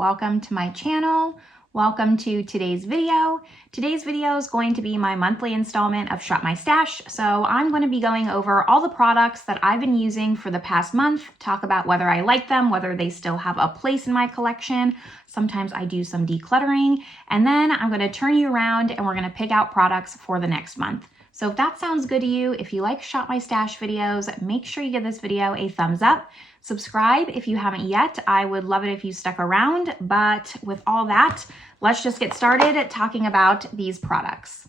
welcome to my channel. Welcome to today's video. Today's video is going to be my monthly installment of Shop My Stash. So I'm going to be going over all the products that I've been using for the past month, talk about whether I like them, whether they still have a place in my collection. Sometimes I do some decluttering, and then I'm going to turn you around and we're going to pick out products for the next month. So if that sounds good to you, if you like Shop My Stash videos, make sure you give this video a thumbs up. Subscribe if you haven't yet. I would love it if you stuck around, but with all that, let's just get started talking about these products.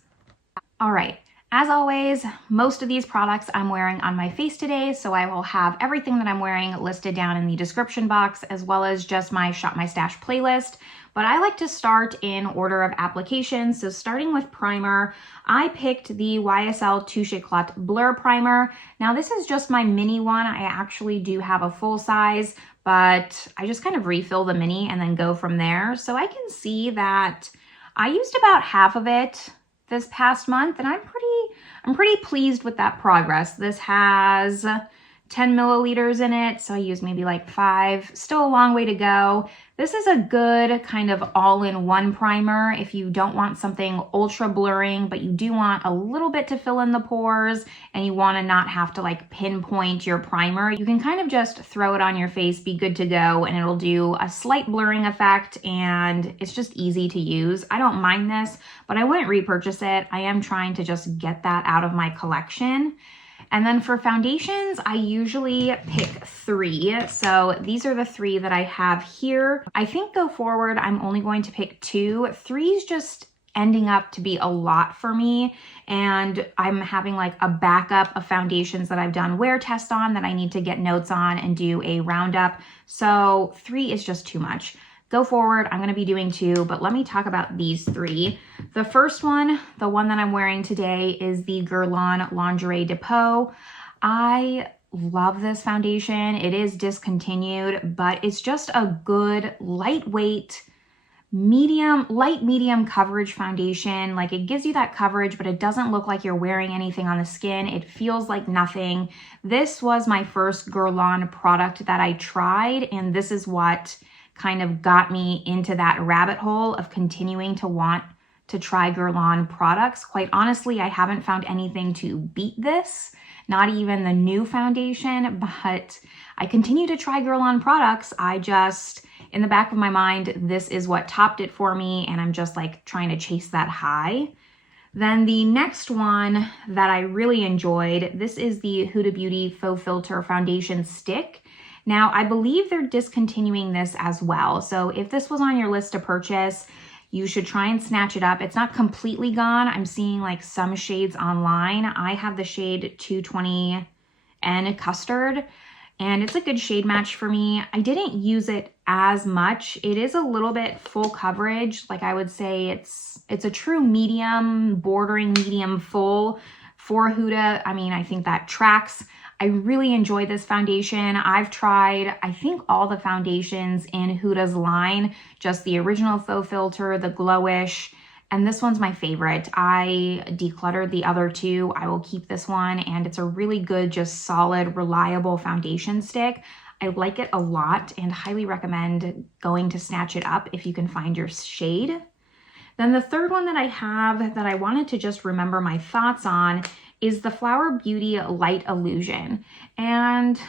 All right, as always, most of these products I'm wearing on my face today, so I will have everything that I'm wearing listed down in the description box, as well as just my Shop My Stash playlist. But I like to start in order of application. So starting with primer, I picked the YSL Touche Eclat Blur Primer. Now this is just my mini one. I actually do have a full size, but I just kind of refill the mini and then go from there. So I can see that I used about half of it this past month, and I'm pretty pleased with that progress. This has 10 milliliters in it, so I use maybe like 5. Still a long way to go. This is a good kind of all-in-one primer if you don't want something ultra blurring, but you do want a little bit to fill in the pores and you want to not have to like pinpoint your primer. You can kind of just throw it on your face, be good to go, and it'll do a slight blurring effect, and it's just easy to use. I don't mind this, but I wouldn't repurchase it. I am trying to just get that out of my collection. And then for foundations, I usually pick 3. So these are the 3 that I have here. I think go forward, I'm only going to pick 2. 3 is just ending up to be a lot for me. And I'm having like a backup of foundations that I've done wear tests on that I need to get notes on and do a roundup. So 3 is just too much. Go forward, I'm gonna be doing 2, but let me talk about these 3. The first one, the one that I'm wearing today, is the Guerlain Lingerie de Peau. I love this foundation. It is discontinued, but it's just a good, lightweight, light medium coverage foundation. Like, it gives you that coverage, but it doesn't look like you're wearing anything on the skin. It feels like nothing. This was my first Guerlain product that I tried, and this is what kind of got me into that rabbit hole of continuing to want to try Guerlain products. Quite honestly, I haven't found anything to beat this, not even the new foundation, but I continue to try Guerlain products. I just, in the back of my mind, this is what topped it for me, and I'm just like trying to chase that high. Then the next one that I really enjoyed, this is the Huda Beauty Faux Filter Foundation Stick. Now, I believe they're discontinuing this as well. So if this was on your list to purchase, you should try and snatch it up. It's not completely gone. I'm seeing like some shades online. I have the shade 220N Custard, and it's a good shade match for me. I didn't use it as much. It is a little bit full coverage. Like, I would say it's a true medium, bordering medium full for Huda. I mean, I think that tracks. I really enjoy this foundation. I've tried, I think, all the foundations in Huda's line, just the original faux filter, the glowish, and this one's my favorite. I decluttered the other 2. I will keep this one, and it's a really good, just solid, reliable foundation stick. I like it a lot and highly recommend going to snatch it up if you can find your shade. Then the third one that I have that I wanted to just remember my thoughts on is the Flower Beauty Light Illusion. And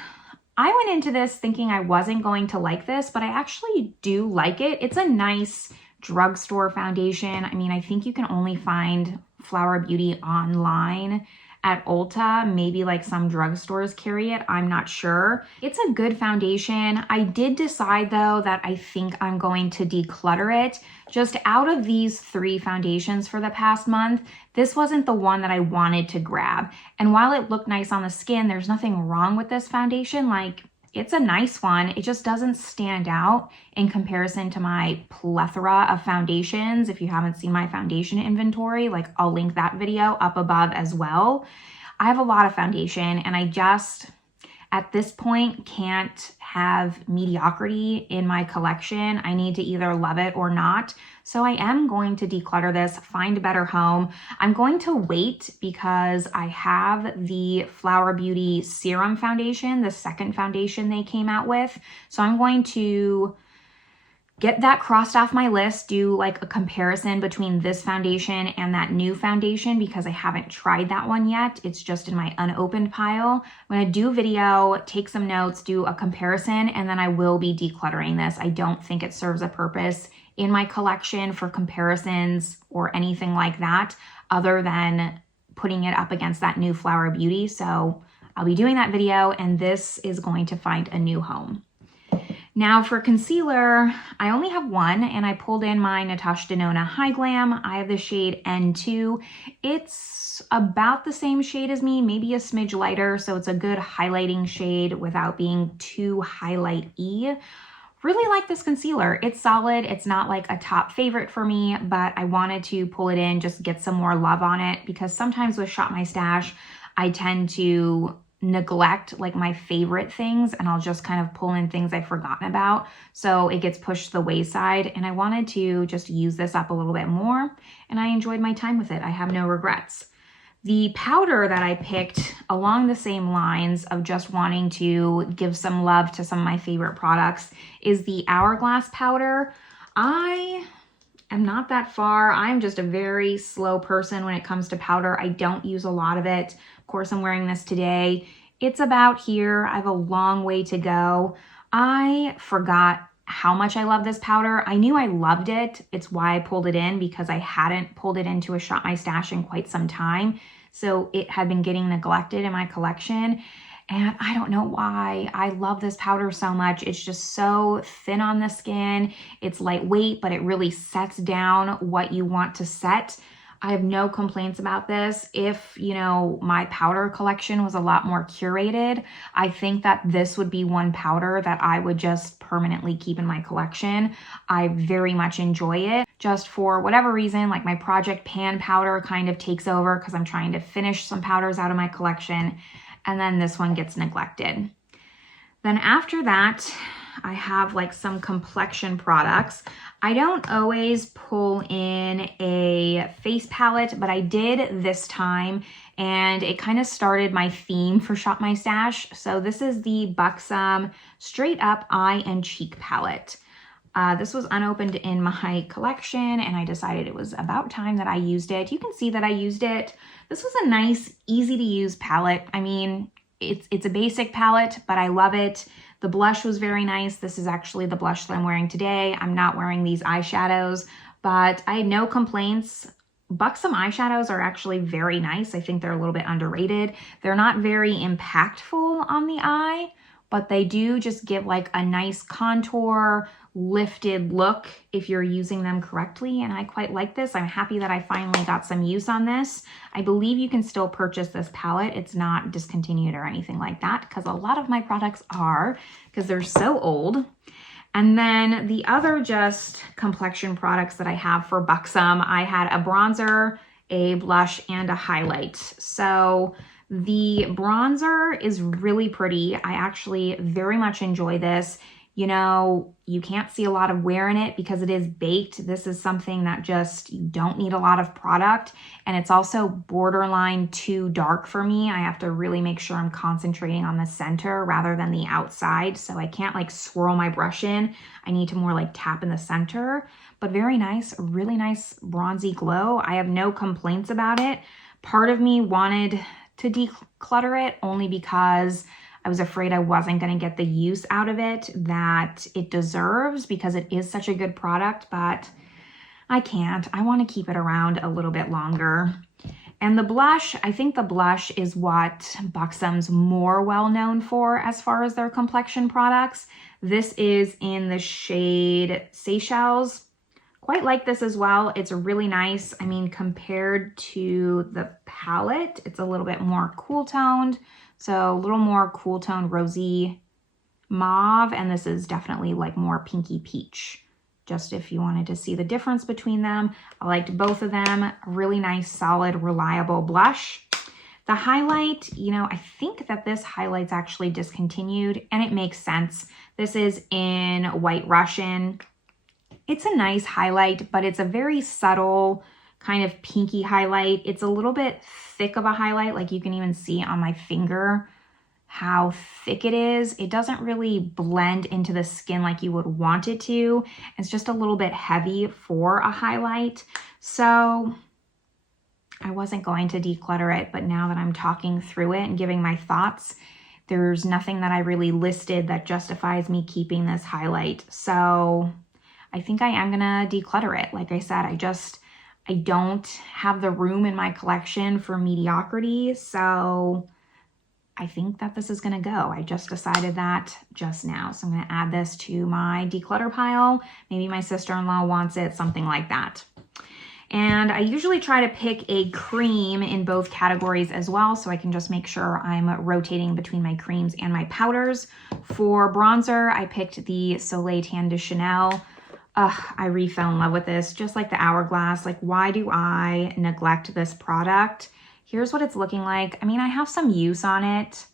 I went into this thinking I wasn't going to like this, but I actually do like it. It's a nice drugstore foundation. I mean, I think you can only find Flower Beauty online at Ulta. Maybe like some drugstores carry it. I'm not sure. It's a good foundation. I did decide though that I think I'm going to declutter it. Just out of these 3 foundations for the past month, this wasn't the one that I wanted to grab. And while it looked nice on the skin, there's nothing wrong with this foundation. Like, it's a nice one. It just doesn't stand out in comparison to my plethora of foundations. If you haven't seen my foundation inventory, like, I'll link that video up above as well. I have a lot of foundation, and I just, at this point, can't have mediocrity in my collection. I need to either love it or not. So I am going to declutter this, find a better home. I'm going to wait because I have the Flower Beauty Serum Foundation, the second foundation they came out with. So I'm going to get that crossed off my list, do like a comparison between this foundation and that new foundation because I haven't tried that one yet. It's just in my unopened pile. I'm gonna do a video, take some notes, do a comparison, and then I will be decluttering this. I don't think it serves a purpose in my collection for comparisons or anything like that other than putting it up against that new Flower Beauty. So I'll be doing that video, and this is going to find a new home. Now for concealer, I only have one, and I pulled in my Natasha Denona High Glam. I have the shade N2. It's about the same shade as me, maybe a smidge lighter, so it's a good highlighting shade without being too highlight-y. Really like this concealer. It's solid. It's not like a top favorite for me, but I wanted to pull it in, just get some more love on it, because sometimes with Shop My Stash, I tend to neglect like my favorite things, and I'll just kind of pull in things I've forgotten about. So it gets pushed to the wayside, and I wanted to just use this up a little bit more, and I enjoyed my time with it. I have no regrets. The powder that I picked along the same lines of just wanting to give some love to some of my favorite products is the Hourglass powder. I am not that far. I'm just a very slow person when it comes to powder. I don't use a lot of it. Of course, I'm wearing this today. It's about here. I have a long way to go. I forgot how much I love this powder. I knew I loved it. It's why I pulled it in, because I hadn't pulled it into a Shop My Stash in quite some time. So it had been getting neglected in my collection. And I don't know why. I love this powder so much. It's just so thin on the skin. It's lightweight, but it really sets down what you want to set. I have no complaints about this. If, you know, my powder collection was a lot more curated, I think that this would be one powder that I would just permanently keep in my collection. I very much enjoy it. Just for whatever reason, like my Project Pan powder kind of takes over because I'm trying to finish some powders out of my collection, and then this one gets neglected. Then after that, I have like some complexion products. I don't always pull in a face palette, but I did this time, and it kind of started my theme for Shop My Stash. So this is the Buxom Straight Up Eye and Cheek palette. This was unopened in my collection, and I decided it was about time that I used it. You can see that I used it. This was a nice, easy to use palette. I mean, it's a basic palette, but I love it. The blush was very nice. This is actually the blush that I'm wearing today. I'm not wearing these eyeshadows, but I had no complaints. Buxom eyeshadows are actually very nice. I think they're a little bit underrated. They're not very impactful on the eye, but they do just give like a nice contour, lifted look if you're using them correctly, and I quite like this. I'm happy that I finally got some use on this. I believe you can still purchase this palette. It's not discontinued or anything like that, because a lot of my products are, because they're so old. And then the other just complexion products that I have for Buxom, I had a bronzer, a blush, and a highlight. So the bronzer is really pretty. I actually very much enjoy this. You know, you can't see a lot of wear in it because it is baked. This is something that just, you don't need a lot of product. And it's also borderline too dark for me. I have to really make sure I'm concentrating on the center rather than the outside. So I can't like swirl my brush in. I need to more like tap in the center. But very nice, really nice bronzy glow. I have no complaints about it. Part of me wanted to declutter it only because I was afraid I wasn't going to get the use out of it that it deserves, because it is such a good product, but I can't. I want to keep it around a little bit longer. And the blush, I think the blush is what Buxom's more well known for as far as their complexion products. This is in the shade Seychelles. Quite like this as well. It's really nice. I mean, compared to the palette, it's a little bit more cool toned. So a little more cool tone rosy mauve, and this is definitely like more pinky peach. Just if you wanted to see the difference between them. I liked both of them. Really nice, solid, reliable blush. The highlight, you know, I think that this highlight's actually discontinued, and it makes sense. This is in White Russian. It's a nice highlight, but it's a very subtle kind of pinky highlight. It's a little bit thick of a highlight, like you can even see on my finger how thick it is. It doesn't really blend into the skin like you would want it to. It's just a little bit heavy for a highlight. So I wasn't going to declutter it, but now that I'm talking through it and giving my thoughts, there's nothing that I really listed that justifies me keeping this highlight. So I think I am gonna declutter it. Like I said, I don't have the room in my collection for mediocrity. So I think that this is gonna go. I just decided that just now. So I'm gonna add this to my declutter pile. Maybe my sister-in-law wants it, something like that. And I usually try to pick a cream in both categories as well, so I can just make sure I'm rotating between my creams and my powders. For bronzer, I picked the Soleil Tan de Chanel. I fell in love with this, just like the Hourglass. Like, why do I neglect this product? Here's what it's looking like. I mean, I have some use on it,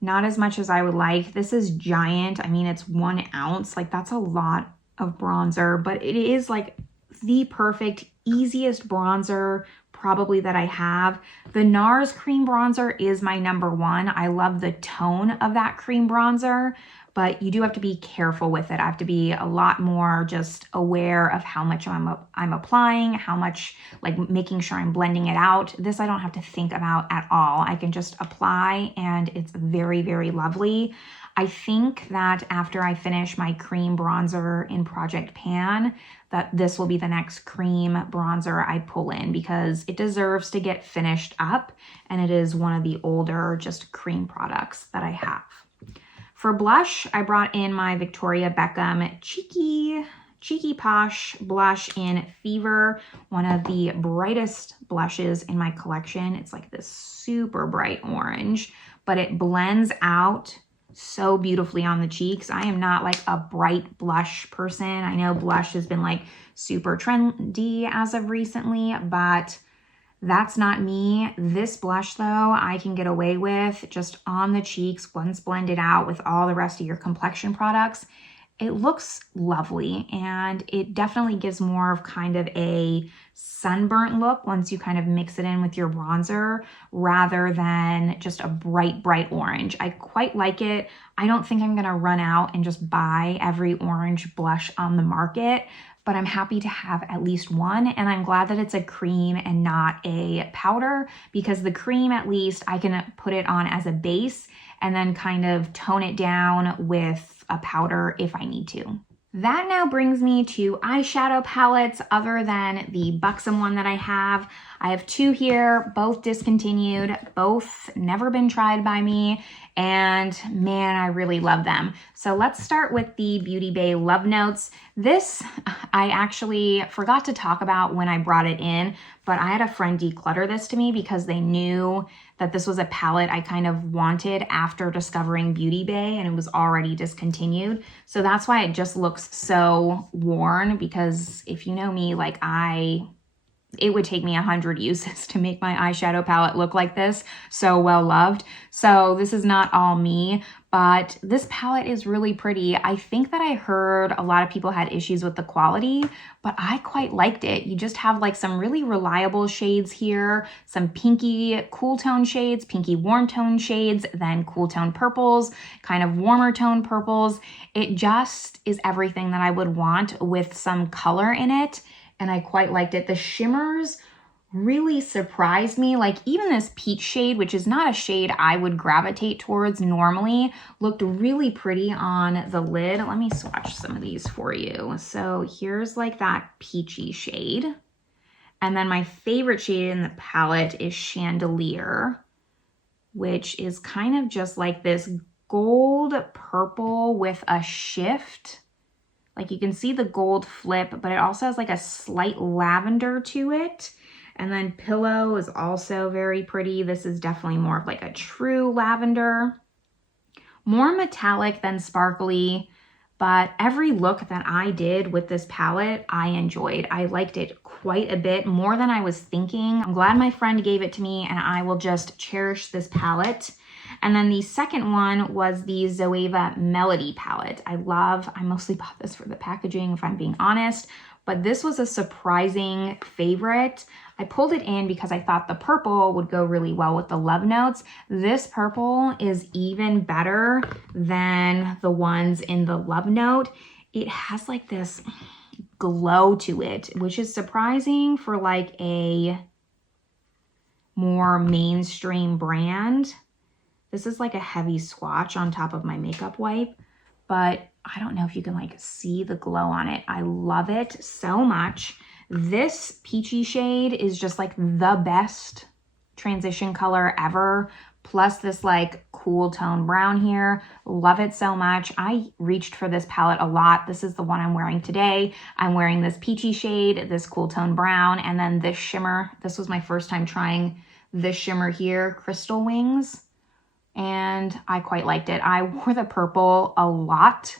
not as much as I would like. This is giant. I mean, it's 1 ounce. Like, that's a lot of bronzer, but it is like the perfect, easiest bronzer probably that I have. The Nars cream bronzer is my #1. I love the tone of that cream bronzer, but you do have to be careful with it. I have to be a lot more just aware of how much I'm applying, how much, like making sure I'm blending it out. This I don't have to think about at all. I can just apply and it's very, very lovely. I think that after I finish my cream bronzer in Project Pan, that this will be the next cream bronzer I pull in because it deserves to get finished up, and it is one of the older just cream products that I have. For blush, I brought in my Victoria Beckham Cheeky Posh blush in Fever, one of the brightest blushes in my collection. It's like this super bright orange, but it blends out so beautifully on the cheeks. I am not like a bright blush person. I know blush has been like super trendy as of recently, but that's not me. This blush though, I can get away with just on the cheeks once blended out with all the rest of your complexion products. It looks lovely, and it definitely gives more of kind of a sunburnt look once you kind of mix it in with your bronzer rather than just a bright, bright orange. I quite like it. I don't think I'm gonna run out and just buy every orange blush on the market, but I'm happy to have at least one, and I'm glad that it's a cream and not a powder, because the cream, at least I can put it on as a base and then kind of tone it down with a powder if I need to. That now brings me to eyeshadow palettes other than the Buxom one that I have. I have 2 here, both discontinued, both never been tried by me, and man, I really love them. So let's start with the Beauty Bay Love Notes. This I actually forgot to talk about when I brought it in, but I had a friend declutter this to me because they knew that this was a palette I kind of wanted after discovering Beauty Bay, and it was already discontinued. So that's why it just looks so worn, because if you know me, like it would take me 100 uses to make my eyeshadow palette look like this. So well loved. So this is not all me, but this palette is really pretty. I think that I heard a lot of people had issues with the quality, but I quite liked it. You just have like some really reliable shades here, some pinky cool tone shades, pinky warm tone shades, then cool tone purples, kind of warmer tone purples. It just is everything that I would want with some color in it. And I quite liked it. The shimmers really surprised me. Like even this peach shade, which is not a shade I would gravitate towards normally, looked really pretty on the lid. Let me swatch some of these for you. So here's like that peachy shade. And then my favorite shade in the palette is Chandelier, which is kind of just like this gold purple with a shift. Like you can see the gold flip, but it also has like a slight lavender to it. And then Pillow is also very pretty. This is definitely more of like a true lavender. More metallic than sparkly, but every look that I did with this palette, I enjoyed. I liked it quite a bit, more than I was thinking. I'm glad my friend gave it to me, and I will just cherish this palette. And then the second one was the Zoeva Melody palette. I mostly bought this for the packaging, if I'm being honest, but this was a surprising favorite. I pulled it in because I thought the purple would go really well with the Love Notes. This purple is even better than the ones in the Love Note. It has like this glow to it, which is surprising for like a more mainstream brand. This is like a heavy swatch on top of my makeup wipe, but I don't know if you can like see the glow on it. I love it so much. This peachy shade is just like the best transition color ever. Plus this like cool tone brown here. Love it so much. I reached for this palette a lot. This is the one I'm wearing today. I'm wearing this peachy shade, this cool tone brown, and then this shimmer. This was my first time trying this shimmer here, Crystal Wings, and I quite liked it. I wore the purple a lot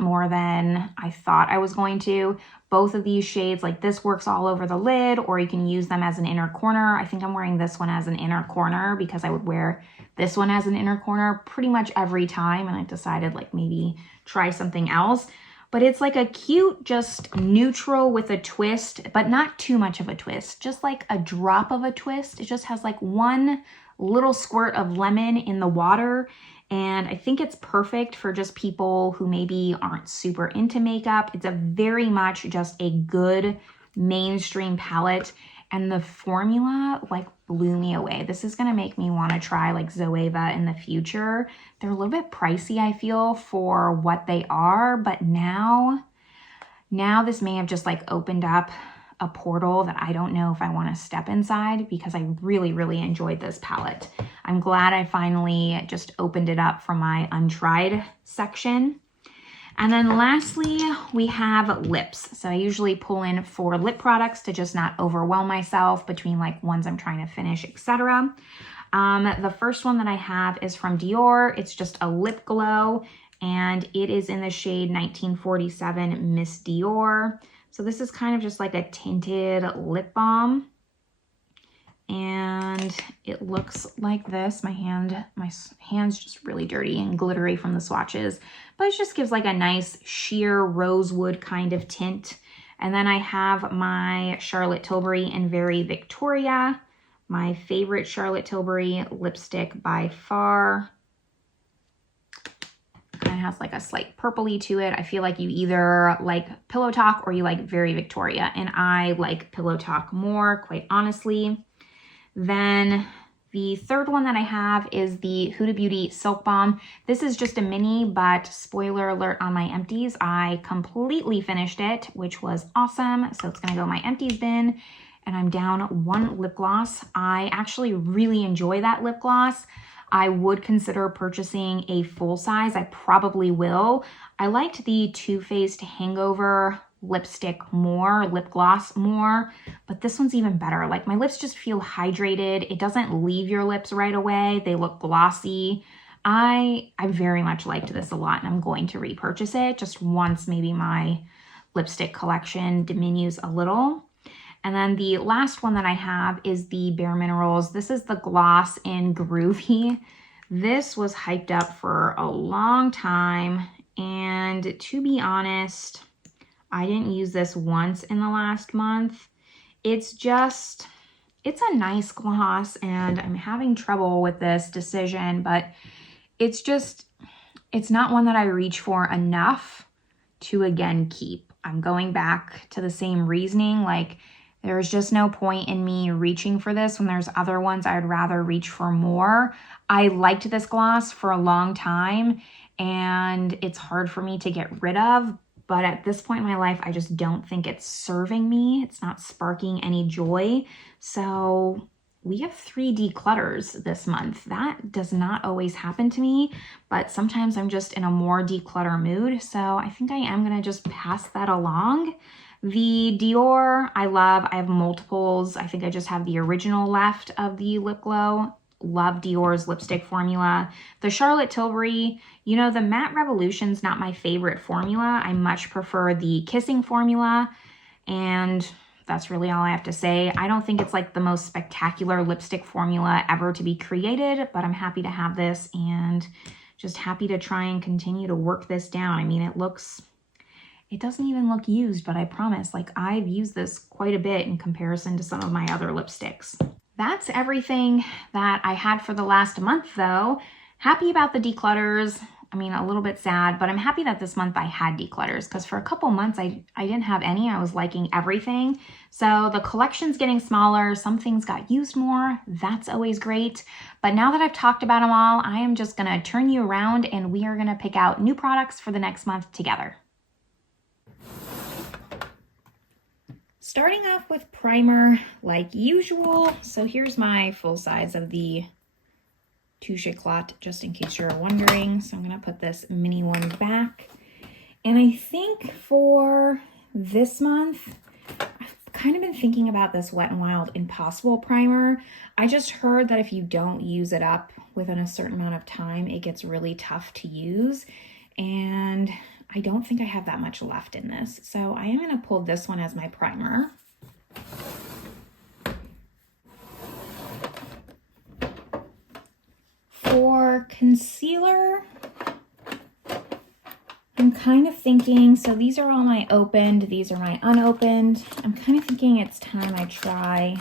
more than I thought I was going to. Both of these shades, like this works all over the lid, or you can use them as an inner corner. I think I'm wearing this one as an inner corner because I would wear this one as an inner corner pretty much every time, and I decided like maybe try something else. But it's like a cute, just neutral with a twist, but not too much of a twist, just like a drop of a twist. It just has like one little squirt of lemon in the water. And I think it's perfect for just people who maybe aren't super into makeup. It's a very much just a good mainstream palette. And the formula like blew me away. This is going to make me want to try like Zoeva in the future. They're a little bit pricey, I feel, for what they are. But now this may have just like opened up a portal that I don't know if I want to step inside, because I really, really enjoyed this palette. I'm glad I finally just opened it up from my untried section. And then lastly, we have lips. So I usually pull in 4 lip products to just not overwhelm myself between like ones I'm trying to finish, etc. The first one that I have is from Dior. It's just a lip glow, and it is in the shade 1947 Miss Dior. So this is kind of just like a tinted lip balm, and it looks like this. My hand's just really dirty and glittery from the swatches, but it just gives like a nice sheer rosewood kind of tint. And then I have my Charlotte Tilbury in Very Victoria, my favorite Charlotte Tilbury lipstick by far. Kind of has like a slight purpley to it. I feel like you either like Pillow Talk or you like Very Victoria, and I like Pillow Talk more, quite honestly. Then the third one that I have is the Huda Beauty Silk Balm. This is just a mini, but spoiler alert on my empties, I completely finished it, which was awesome. So it's gonna go in my empties bin, and I'm down 1 lip gloss. I actually really enjoy that lip gloss. I would consider purchasing a full size. I probably will. I liked the Too Faced Hangover lipstick more, lip gloss more, but this one's even better. Like my lips just feel hydrated. It doesn't leave your lips right away. They look glossy. I very much liked this a lot, and I'm going to repurchase it just once maybe my lipstick collection diminues a little. And then the last one that I have is the Bare Minerals. This is the gloss in Groovy. This was hyped up for a long time, and to be honest, I didn't use this once in the last month. It's a nice gloss, and I'm having trouble with this decision, but it's not one that I reach for enough to again keep. I'm going back to the same reasoning, like there's just no point in me reaching for this when there's other ones I'd rather reach for more. I liked this gloss for a long time, and it's hard for me to get rid of, but at this point in my life, I just don't think it's serving me. It's not sparking any joy. So we have 3 declutters this month. That does not always happen to me, but sometimes I'm just in a more declutter mood. So I think I am gonna just pass that along. The Dior, I love. I have multiples. I think I just have the original left of the lip glow. Love Dior's lipstick formula. The Charlotte Tilbury, you know, the Matte Revolution's not my favorite formula. I much prefer the Kissing formula, and that's really all I have to say. I don't think it's like the most spectacular lipstick formula ever to be created, but I'm happy to have this and just happy to try and continue to work this down. I mean, it looks it doesn't even look used, but I promise, like, I've used this quite a bit in comparison to some of my other lipsticks. That's everything that I had for the last month though. Happy about the declutters. I mean, a little bit sad, but I'm happy that this month I had declutters, because for a couple months I didn't have any. I was liking everything. So the collection's getting smaller. Some things got used more. That's always great. But now that I've talked about them all, I am just gonna turn you around and we are gonna pick out new products for the next month together. Starting off with primer like usual. So here's my full size of the Touche Eclat, just in case you're wondering. So I'm gonna put this mini one back. And I think for this month, I've kind of been thinking about this Wet n Wild Impossible primer. I just heard that if you don't use it up within a certain amount of time, it gets really tough to use. And I don't think I have that much left in this. So I am gonna pull this one as my primer. For concealer, I'm kind of thinking, so these are all my opened, these are my unopened. I'm kind of thinking it's time I try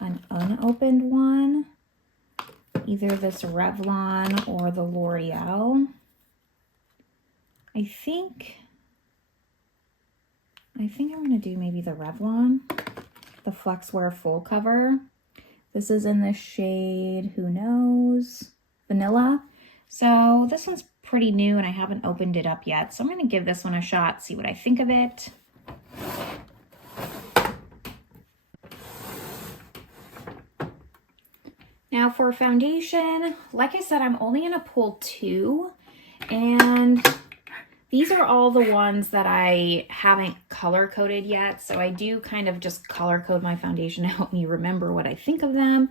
an unopened one, either this Revlon or the L'Oreal. I think I'm gonna do maybe the Revlon, the Flexwear Full Cover. This is in the shade, Who Knows, Vanilla. So this one's pretty new and I haven't opened it up yet. So I'm gonna give this one a shot, see what I think of it. Now for foundation, like I said, I'm only gonna pull two, and these are all the ones that I haven't color coded yet. So I do kind of just color code my foundation to help me remember what I think of them.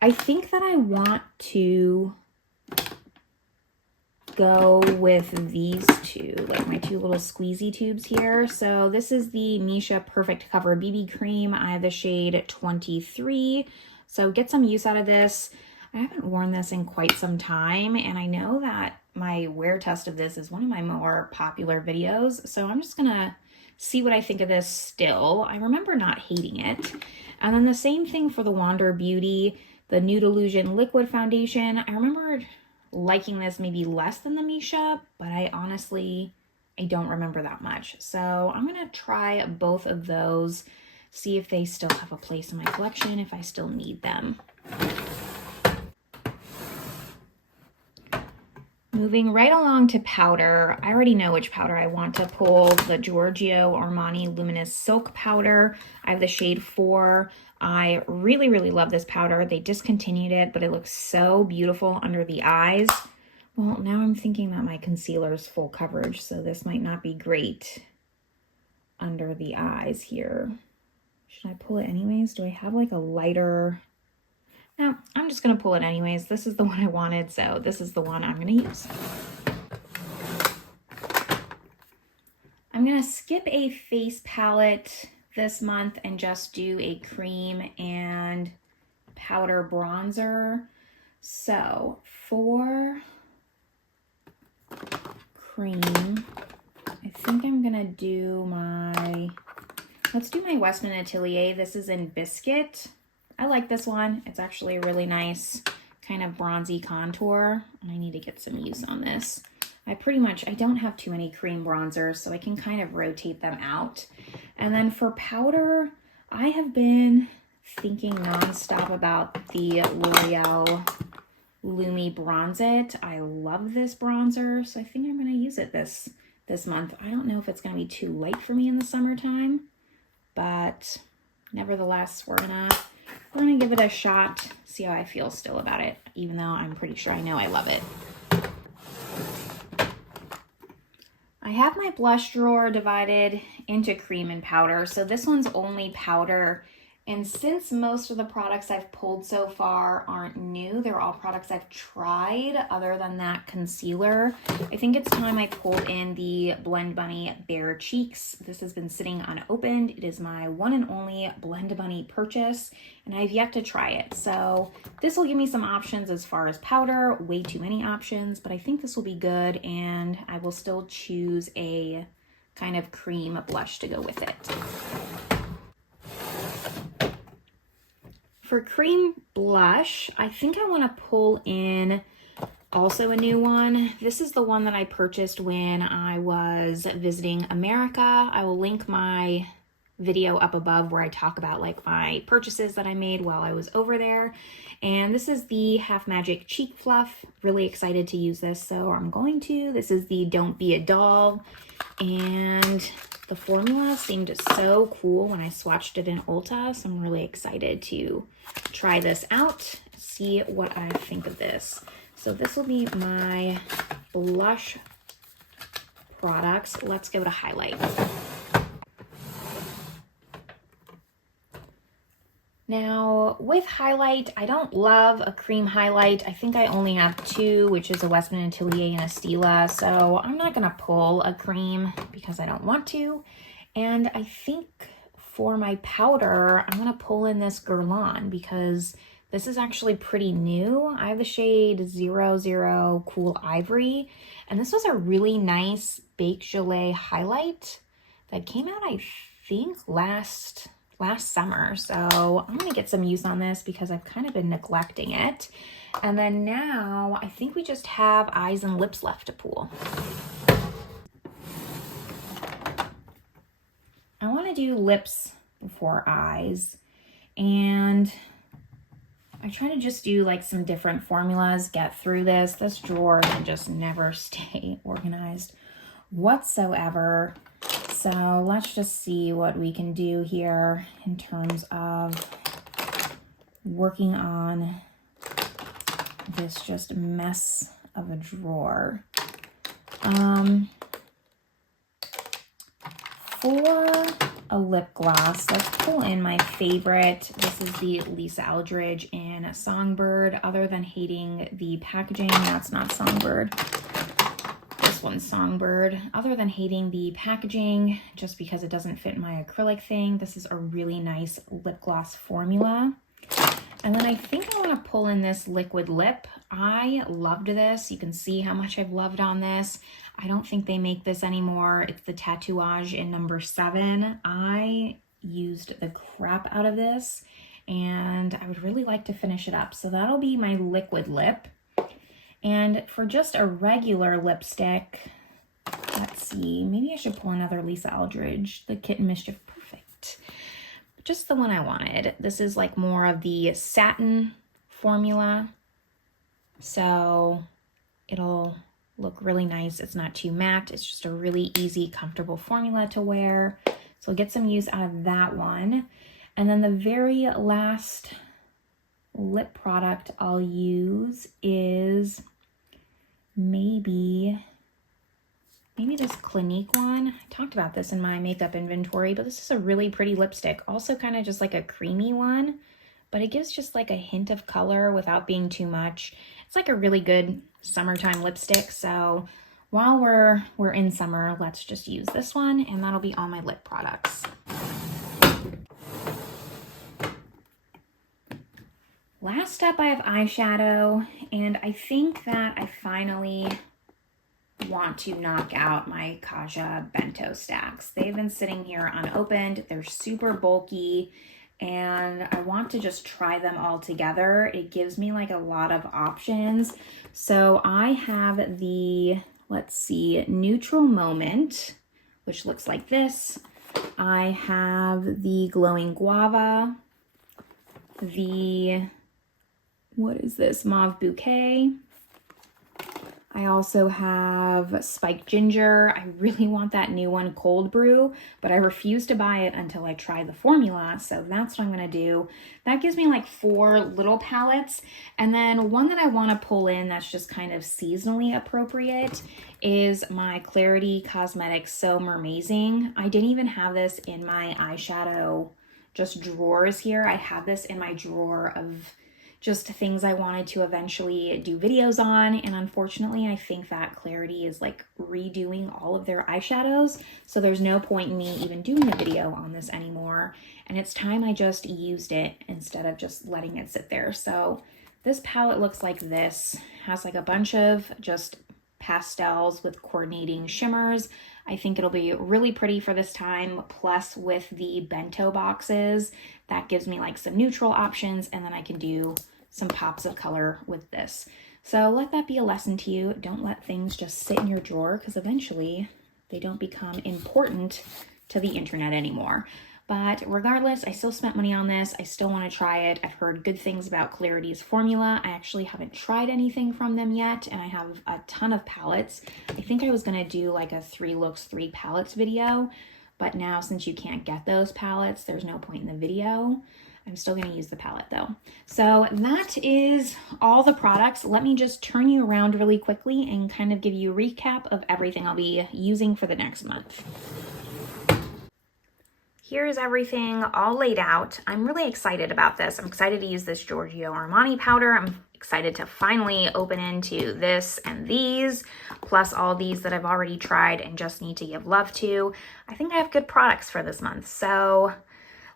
I think that I want to go with these two, like my two little squeezy tubes here. So this is the Misha Perfect Cover BB Cream. I have the shade 23. So get some use out of this. I haven't worn this in quite some time, and I know that my wear test of this is one of my more popular videos. So I'm just gonna see what I think of this still. I remember not hating it. And then the same thing for the Wander Beauty, the Nude Illusion Liquid Foundation. I remember liking this maybe less than the Misha, but I don't remember that much. So I'm gonna try both of those, see if they still have a place in my collection, if I still need them. Moving right along to powder, I already know which powder I want to pull, the Giorgio Armani Luminous Silk Powder. I have the shade 4. I really, really love this powder. They discontinued it, but it looks so beautiful under the eyes. Well, now I'm thinking that my concealer is full coverage, so this might not be great under the eyes here. Should I pull it anyways? Do I have like a lighter? No, I'm just gonna pull it anyways. This is the one I wanted, so this is the one I'm gonna use. I'm gonna skip a face palette this month and just do a cream and powder bronzer. So for cream, I think I'm gonna do let's do my Westman Atelier. This is in Biscuit. I like this one. It's actually a really nice kind of bronzy contour. I need to get some use on this. I don't have too many cream bronzers, so I can kind of rotate them out. And then for powder, I have been thinking nonstop about the L'Oreal Lumi Bronze It. I love this bronzer, so I think I'm gonna use it this month. I don't know if it's gonna be too light for me in the summertime, but nevertheless, we're gonna give it a shot, see how I feel still about it, even though I'm pretty sure I know I love it. I have my blush drawer divided into cream and powder. So this one's only powder. And since most of the products I've pulled so far aren't new, they're all products I've tried other than that concealer, I think it's time I pull in the Blend Bunny Bare Cheeks. This has been sitting unopened. It is my one and only Blend Bunny purchase, and I've yet to try it. So this will give me some options as far as powder, way too many options, but I think this will be good, and I will still choose a kind of cream blush to go with it. For cream blush, I think I want to pull in also a new one. This is the one that I purchased when I was visiting America. I will link my video up above where I talk about like my purchases that I made while I was over there. And this is the Half Magic Cheek Fluff. Really excited to use this, so I'm going to. This is the Don't Be a Doll. And the formula seemed so cool when I swatched it in Ulta, so I'm really excited to try this out, see what I think of this. So this will be my blush products. Let's go to highlight. Now, with highlight, I don't love a cream highlight. I think I only have two, which is a Westman Atelier and a Stila, so I'm not gonna pull a cream because I don't want to. And I think for my powder, I'm gonna pull in this Guerlain because this is actually pretty new. I have the shade 00 Cool Ivory, and this was a really nice Baked Gelée highlight that came out, I think, last summer. So I'm gonna get some use on this because I've kind of been neglecting it. And then now I think we just have eyes and lips left to pull. I want to do lips before eyes, and I try to just do like some different formulas, get through this. This drawer can just never stay organized whatsoever. So let's just see what we can do here in terms of working on this just mess of a drawer. For a lip gloss, let's pull in my favorite. This is the Lisa Eldridge in Songbird. Other than hating the packaging, that's not Songbird. This one's Songbird. Other than hating the packaging, just because it doesn't fit my acrylic thing, this is a really nice lip gloss formula. And then I think I want to pull in this liquid lip. I loved this. You can see how much I've loved on this. I don't think they make this anymore. It's the Tatouage in number 7. I used the crap out of this, and I would really like to finish it up. So that'll be my liquid lip. And for just a regular lipstick, let's see, maybe I should pull another Lisa Eldridge, the Kitten Mischief Perfect. Just the one I wanted. This is like more of the satin formula, so it'll look really nice. It's not too matte. It's just a really easy, comfortable formula to wear. So I'll get some use out of that one. And then the very last lip product I'll use is maybe this Clinique one. I talked about this in my makeup inventory, but this is a really pretty lipstick. Also kind of just like a creamy one, but it gives just like a hint of color without being too much. It's like a really good summertime lipstick. So while we're in summer, let's just use this one, and that'll be all my lip products. Last up, I have eyeshadow, and I think that I finally want to knock out my Kaja bento stacks. They've been sitting here unopened. They're super bulky, and I want to just try them all together. It gives me like a lot of options. So I have the, let's see, Neutral Moment, which looks like this. I have the Glowing Guava, the, what is this, Mauve Bouquet. I also have Spiked Ginger. I really want that new one, Cold Brew, but I refuse to buy it until I try the formula, so that's what I'm gonna do. That gives me like 4 little palettes, and then one that I wanna pull in that's just kind of seasonally appropriate is my Clarity Cosmetics So Mermazing. I didn't even have this in my eyeshadow just drawers here. I have this in my drawer of just things I wanted to eventually do videos on, and unfortunately I think that Clarity is like redoing all of their eyeshadows, so there's no point in me even doing a video on this anymore, and it's time I just used it instead of just letting it sit there. So this palette looks like this, has like a bunch of just pastels with coordinating shimmers. I think it'll be really pretty for this time. Plus with the bento boxes, that gives me like some neutral options, and then I can do some pops of color with this. So let that be a lesson to you. Don't let things just sit in your drawer, because eventually they don't become important to the internet anymore. But regardless, I still spent money on this. I still want to try it. I've heard good things about Clarity's formula. I actually haven't tried anything from them yet, and I have a ton of palettes. I think I was going to do like a 3 looks, 3 palettes video, but now since you can't get those palettes, there's no point in the video. I'm still going to use the palette though. So that is all the products. Let me just turn you around really quickly and kind of give you a recap of everything I'll be using for the next month. Here's everything all laid out. I'm really excited about this. I'm excited to use this Giorgio Armani powder. I'm excited to finally open into this and these, plus all these that I've already tried and just need to give love to. I think I have good products for this month. So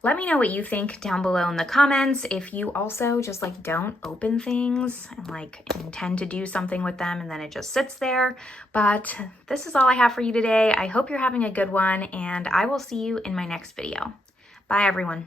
let me know what you think down below in the comments. If you also just like don't open things and like intend to do something with them and then it just sits there. But this is all I have for you today. I hope you're having a good one, and I will see you in my next video. Bye everyone.